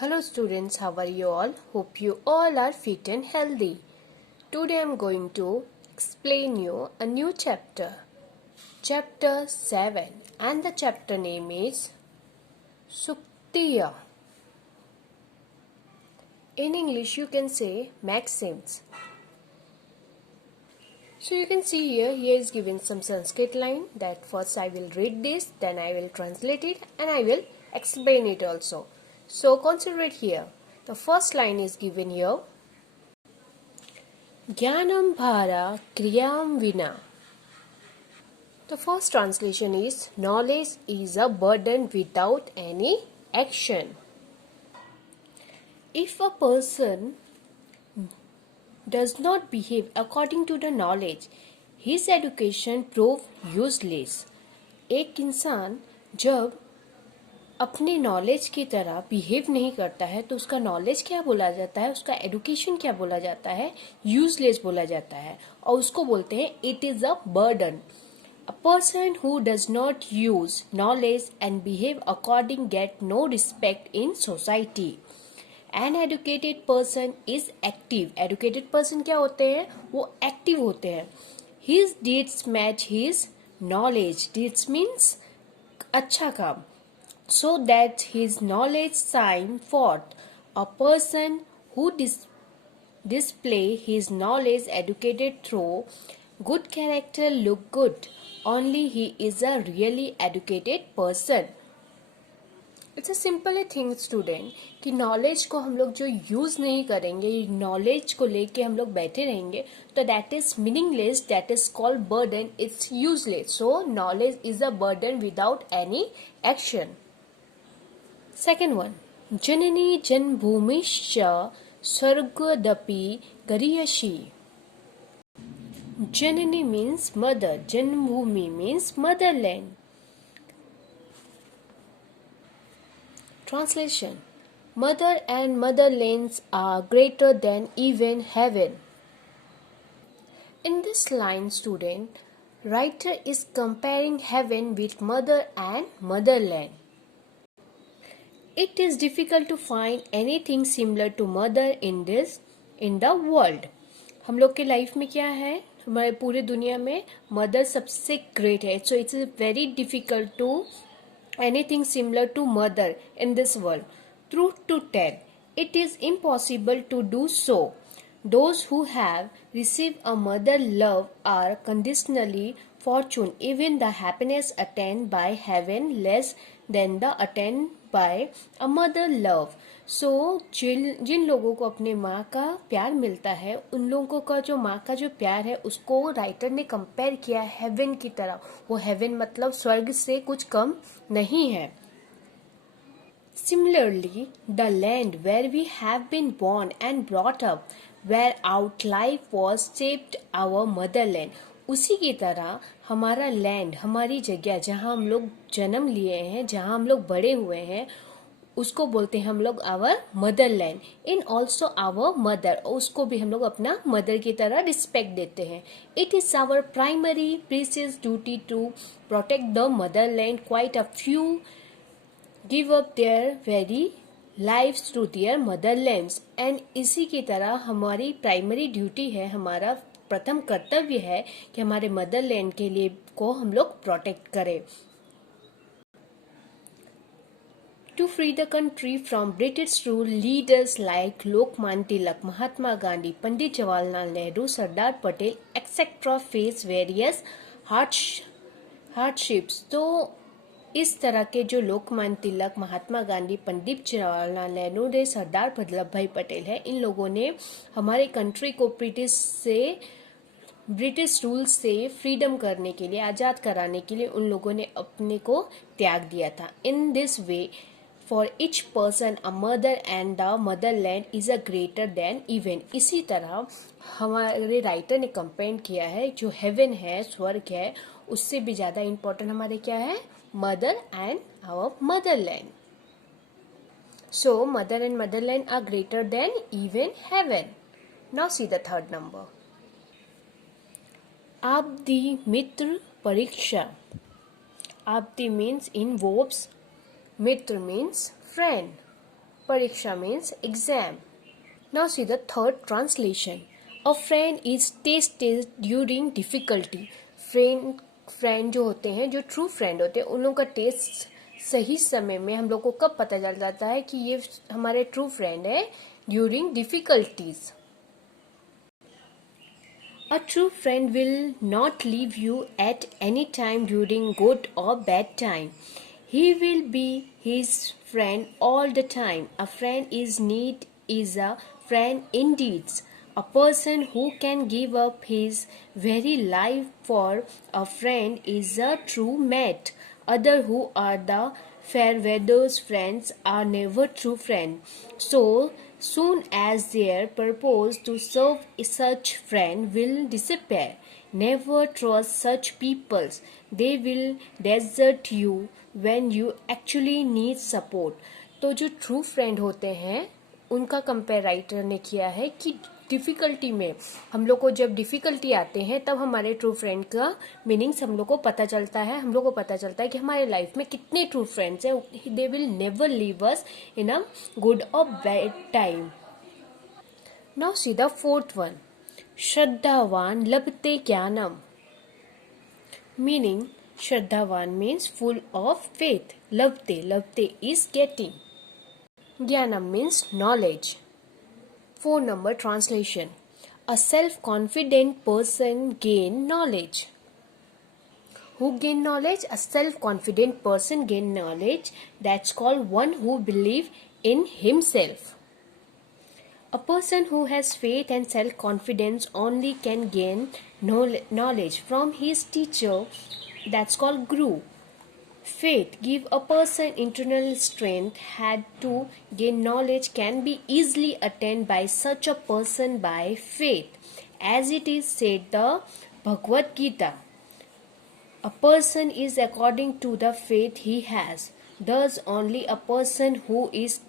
Hello students, how are you all? Hope you all are fit and healthy. Today I am going to explain you a new chapter. Chapter 7 and the chapter name is Suktiya. In English you can say maxims. So you can see here is given some Sanskrit line that first I will read this, then I will translate it and I will explain it also. So consider it here. The first line is given here. Jnanam bhara kriyam vina. The first translation is knowledge is a burden without any action. If a person does not behave according to the knowledge, his education prove useless. एक इंसान जब अपने knowledge की तरह behave नहीं करता है तो उसका नॉलेज क्या बोला जाता है, उसका एडुकेशन क्या बोला जाता है, यूजलेस बोला जाता है और उसको बोलते हैं it is a burden. A person who does not use knowledge and behave according get no respect in society. An educated person is active. Educated person क्या होते हैं? वो active होते हैं. His deeds match his knowledge. Deeds means अच्छा काम. So that his knowledge shine forth. A person who display his knowledge educated through good character look good. Only he is a really educated person. It's a simple thing student कि knowledge को हम लोग जो use नहीं करेंगे, knowledge को लेके हम लोग बैठे रहेंगे तो that is meaningless, that is called burden, it's useless. So knowledge is a burden without any action. Second one, जननी जन्मभूमिश्च स्वर्गदपि गरीयसी. Janani means mother, Janmabhoomi means motherland. Translation: Mother and motherlands are greater than even heaven. In this line, student, writer is comparing heaven with mother and motherland. It is difficult to find anything similar to mother in the world. हम लोग के life में क्या है, हमारे पूरे दुनिया में मदर सबसे ग्रेट है. So it's very difficult to anything similar to mother in this world. Truth to tell, it is impossible to do so. Those who have received a mother love are conditionally fortunate. Even the happiness attained by heaven less than the attained by a mother love. So जिन लोगों को अपने माँ का प्यार मिलता है, उन लोगों का जो माँ का जो प्यार है उसको राइटर ने कंपेयर किया हेवन की तरह. वो हेवन मतलब स्वर्ग से कुछ कम नहीं है. Similarly, the land where we have been born and brought up, where our life was shaped our motherland. उसी की तरह हमारा लैंड, हमारी जगह जहाँ हम लोग जन्म लिए हैं, जहाँ हम लोग बड़े हुए हैं, उसको बोलते हैं हम लोग our motherland. In also our mother, उसको भी हम लोग अपना मदर की तरह रिस्पेक्ट देते हैं. It is our primary precious duty to protect the motherland. Quite a few give up their very lives to their motherlands. And इसी की तरह हमारी प्राइमरी ड्यूटी है, हमारा प्रथम कर्तव्य है कि हमारे मदरलैंड के लिए को हम लोग प्रोटेक्ट करें. To free the country from British rule, leaders like Lokman Tilak, Mahatma Gandhi, Pandit Jawaharlal Nehru, Sardar Patel, etc. face various hardships. तो इस तरह के जो लोकमान्य तिलक, महात्मा गांधी, पंडित जवाहरलाल नेहरू, सरदार वल्लभ भाई पटेल है, इन लोगों ने हमारे कंट्री को ब्रिटिश रूल से फ्रीडम करने के लिए, आज़ाद कराने के लिए उन लोगों ने अपने को त्याग दिया था. In this way for each person a mother and the Motherland is a greater than even. इसी तरह हमारे राइटर ने कंपेयर किया है जो हेवन है, स्वर्ग है, उससे भी ज़्यादा इम्पोर्टेंट हमारे क्या है, mother and our motherland. So mother and motherland are greater than even heaven. Now see the third number. Abdi Mitra Pariksha. Abdi means involves, Mitra means friend. Pariksha means exam. Now see the third translation. A friend is tested during difficulty. Friend जो होते हैं, जो true friend होते हैं, उन लोगों का test सही समय में हम लोग को कब पता चल जाता है कि ये हमारे ट्रू फ्रेंड है? During difficulties. A true friend will not leave you at any time during good or bad time. He will be his friend all the time. A friend is a friend indeed. A person who can give up his very life for a friend is a true mate. Others who are the fair weather's friends are never true friends. So soon as their purpose to serve such friend will disappear. Never trust such people. They will desert you when you actually need support. तो जो true friend होते हैं उनका compare writer ने किया है कि difficulty में हम लोग को जब डिफ़िकल्टी आते हैं तब हमारे ट्रू फ्रेंड का मीनिंग्स हम लोग को पता चलता है. हम लोग को पता चलता है कि हमारे लाइफ में कितने ट्रू फ्रेंड्स हैं. They will never leave us in a good और bad time. Now see the fourth one. श्रद्धावान लभते ज्ञानम. मीनिंग श्रद्धावान मीन्स फुल ऑफ फेथ. लभते is getting. Jnanam means knowledge. 4 translation. A self-confident person gain knowledge. Who gain knowledge? A self-confident person gain knowledge. That's called one who believe in himself. A person who has faith and self-confidence only can gain knowledge from his teacher. That's called Guru. Faith give a person internal strength. Had to gain knowledge can be easily attained by such a person by faith. As it is said the Bhagavad Gita, a person is according to the faith he has. Thus only a person who is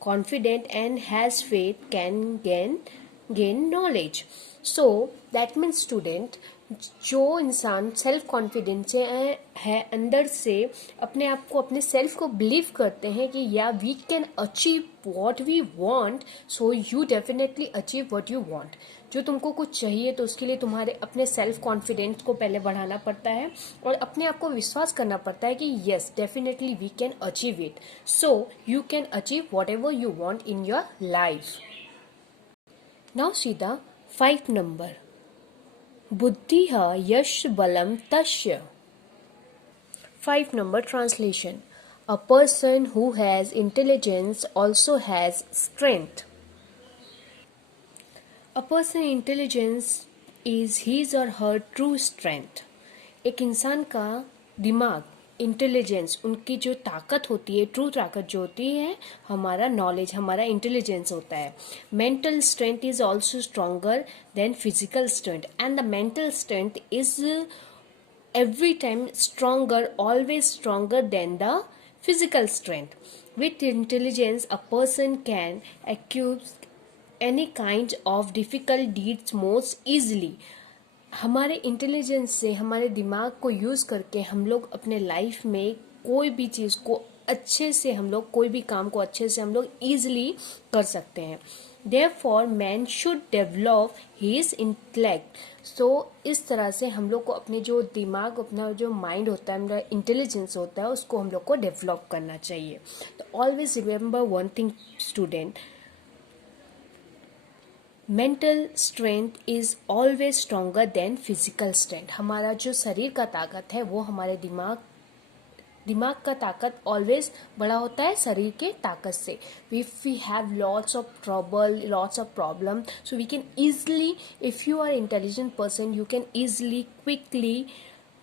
confident and has faith can gain knowledge. So that means student, जो इंसान self confidence है अंदर से अपने आप को अपने self को बिलीव करते हैं कि या we can achieve what we want, so you definitely achieve what you want. जो तुमको कुछ चाहिए तो उसके लिए तुम्हारे अपने सेल्फ कॉन्फिडेंस को पहले बढ़ाना पड़ता है और अपने आप को विश्वास करना पड़ता है कि yes definitely we can achieve it. So you can achieve whatever you want in your life. Now see the 5 number. बुद्धिः यश बलम तस्य. 5 translation. A person who has intelligence also has strength. A person intelligence is his or her true strength. एक इंसान का दिमाग, intelligence, उनकी जो ताकत होती है, ट्रू ताकत जो होती है, हमारा नॉलेज, हमारा इंटेलिजेंस होता है. Mental strength is also stronger than physical strength and the mental strength is every time stronger, always stronger than the physical strength. With intelligence, a person can accomplish any kind of difficult deeds most easily. हमारे intelligence से, हमारे दिमाग को use करके हम लोग अपने life में कोई भी चीज़ को अच्छे से, हम लोग कोई भी काम को अच्छे से हम लोग ईजिली कर सकते हैं. Therefore, man should develop his intellect. So इस तरह से हम लोग को अपने जो दिमाग, अपना जो माइंड होता है, हमारा इंटेलिजेंस होता है, उसको हम लोग को डेवलप करना चाहिए. तो always remember one thing student, mental strength is always stronger than physical strength. हमारा जो शरीर का ताकत है वो हमारे दिमाग का ताकत ऑलवेज बड़ा होता है शरीर के ताकत से. If we have lots of trouble, lots of problem, so we can easily, if you are intelligent person, you can easily quickly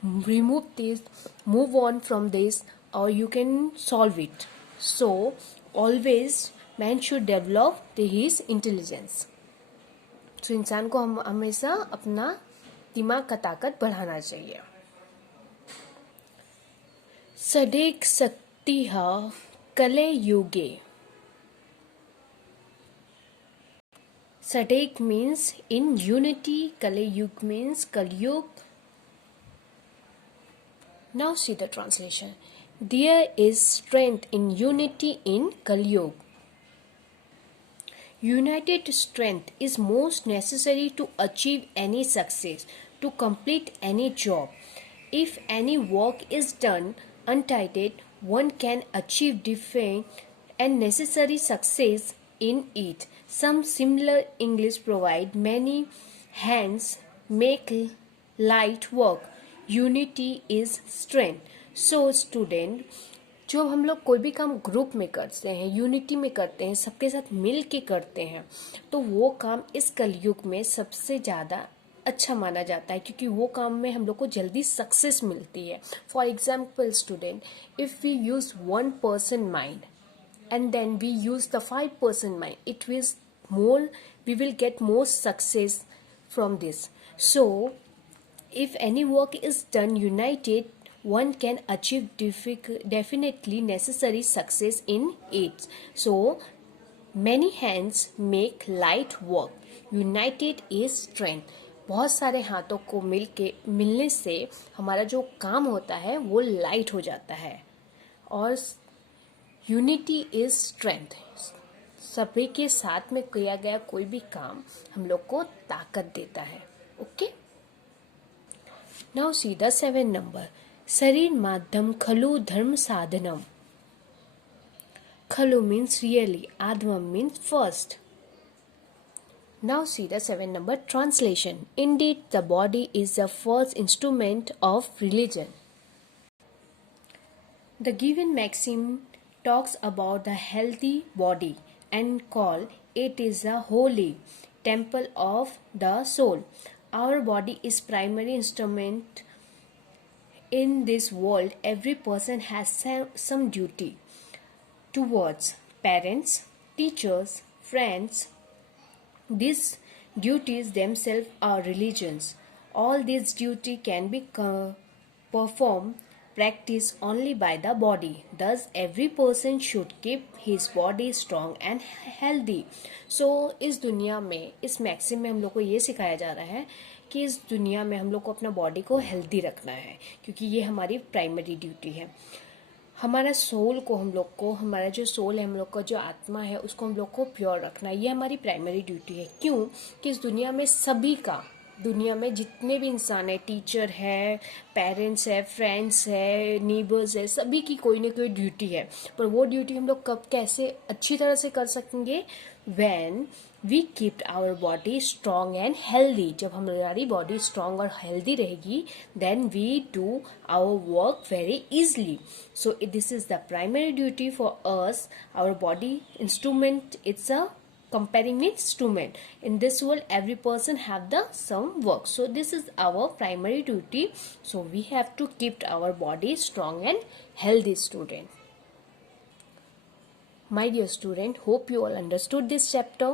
remove this, move on from this, or you can solve it. So always man should develop his intelligence. So इंसान को हम हमेशा अपना दिमाग का ताकत बढ़ाना चाहिए. सडेक शक्तिः कले युगे. Sadek means in unity, Kali Yug means Kalyug. Now see the translation. There is strength in unity in Kali Yuga. United strength is most necessary to achieve any success, to complete any job. If any work is done united, one can achieve different and necessary success in it. Some similar English provide many hands make light work. Unity is strength. So student, जो हम लोग कोई भी काम group में करते हैं, unity में करते हैं, सबके साथ मिल के करते हैं, तो वो काम इस कलयुग में सबसे ज़्यादा अच्छा माना जाता है, क्योंकि वो काम में हम लोग को जल्दी सक्सेस मिलती है. For example student, if we use 1% mind and then we use the 5% mind, it will more, we will get more success from this. So if any work is done united, one can achieve definitely necessary success in it. So many hands make light work. United is strength. बहुत सारे हाथों को मिलने से हमारा जो काम होता है वो लाइट हो जाता है. और यूनिटी इज स्ट्रेंथ. सभी के साथ में किया गया कोई भी काम हम लोग को ताकत देता है. Okay, now see the 7 number. शरीर माध्यम खलु धर्म साधनम. खलु मीन्स रियली, आधवम means first. Now see the 7 number. Translation. Indeed, the body is the first instrument of religion. The given maxim talks about the healthy body and call it is the holy temple of the soul. Our body is primary instrument in this world. Every person has some duty towards parents, teachers, friends. These duties themselves are religions. All these duty can be performed, practiced only by the body. Thus, every person should keep his body strong and healthy. So, इस दुनिया में, इस maxim में हम लोग को ये सिखाया जा रहा है कि इस दुनिया में हम लोग को अपना बॉडी को हेल्दी रखना है, क्योंकि ये हमारी प्राइमरी ड्यूटी है. हमारा सोल को हम लोग को, हमारा जो सोल है, हम लोग का जो आत्मा है, उसको हम लोग को प्योर रखना है. ये हमारी प्राइमरी ड्यूटी है. क्यों? कि इस दुनिया में सभी का, दुनिया में जितने भी इंसान है, टीचर है, पेरेंट्स है, फ्रेंड्स है, नीबर्स है, सभी की कोई ना कोई ड्यूटी है. पर वो ड्यूटी हम लोग कब कैसे अच्छी तरह से कर सकेंगे? When we keep our body strong and healthy. जब हमारी बॉडी स्ट्रॉन्ग और हेल्दी रहेगी, then we do our work very easily. So this is the primary duty for us. Our body instrument, it's a comparing means instrument. In this world, every person have the some work. So this is our primary duty. So we have to keep our body strong and healthy, student. My dear student, hope you all understood this chapter.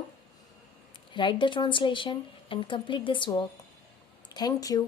Write the translation and complete this work. Thank you.